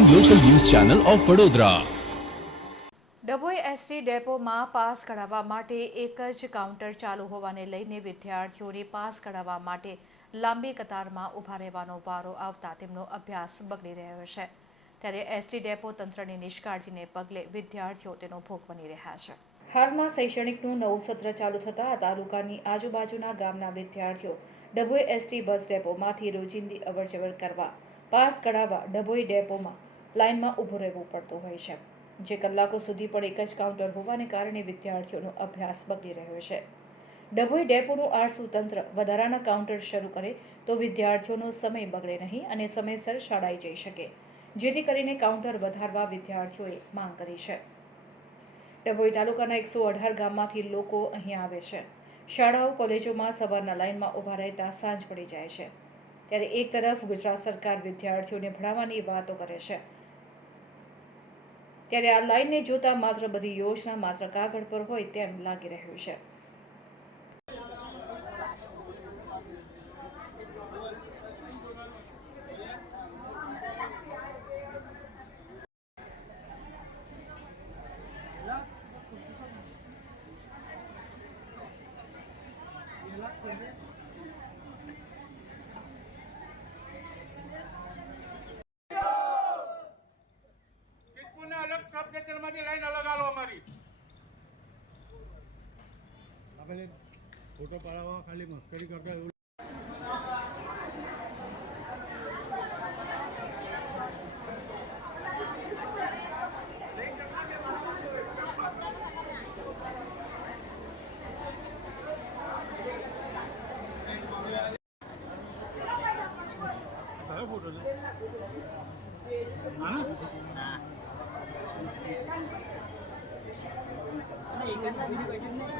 Channel of Vadodara Dabhoi ST ડેપોમાં pass કઢાવવા માટે એક જ કાઉન્ટર ચાલુ હોવાને લઈને વિદ્યાર્થીઓને પાસ કઢાવવા માટે લાંબી કતારમાં ઊભા રહેવાનો વારો આવતા તેમનો અભ્યાસ બગડી રહ્યો છે. ત્યારે એસટી ડેપો તંત્રની નિષ્કાળજીને પગલે વિદ્યાર્થીઓ તેનો ભોગ બની રહ્યા છે. હાલમાં શૈક્ષણિકનું નવું સત્ર ચાલુ થતાં તાલુકાની આજુબાજુના ગામના વિદ્યાર્થીઓ ડભોઈ એસટી બસ ડેપોમાંથી રોજિંદી અવરજવર કરવા પાસ કઢાવવા ડભોઈ ડેપોમાં લાઇનમાં ઊભું રહેવું પડતું હોય છે. જે કલાકો સુધી પણ એક જ કાઉન્ટર હોવાને કારણે વિદ્યાર્થીઓનો અભ્યાસ બગડી રહ્યો છે. ડભોઈ ડેપોનું આળસુ તંત્ર વધારાના કાઉન્ટર શરૂ કરે તો વિદ્યાર્થીઓનો સમય બગડે નહીં અને સમયસર શાળાએ જઈ શકે, જેથી કરીને કાઉન્ટર વધારવા વિદ્યાર્થીઓએ માંગ કરી છે. ડભોઈ તાલુકાના એકસો અઢાર ગામમાંથી લોકો અહીં આવે છે. શાળાઓ, કોલેજોમાં સવારના લાઇનમાં ઊભા રહેતા સાંજ પડી જાય છે. ત્યારે એક તરફ ગુજરાત સરકાર વિદ્યાર્થીઓને ભણાવવાની વાતો કરે છે ત્યારે આ લાઇનને જોતા માત્ર બધી યોજના માત્ર કાગળ પર હોય તેમ લાગી રહ્યું છે. સિદ્ધપુરને અલગ સબ સ્ટેશનમાંથી લાઈન અલગ આલો અમારી. આપણે ફોટો પાડવા ખાલી મસ્કરી કરતા એવું કયો ફોટો છે नाही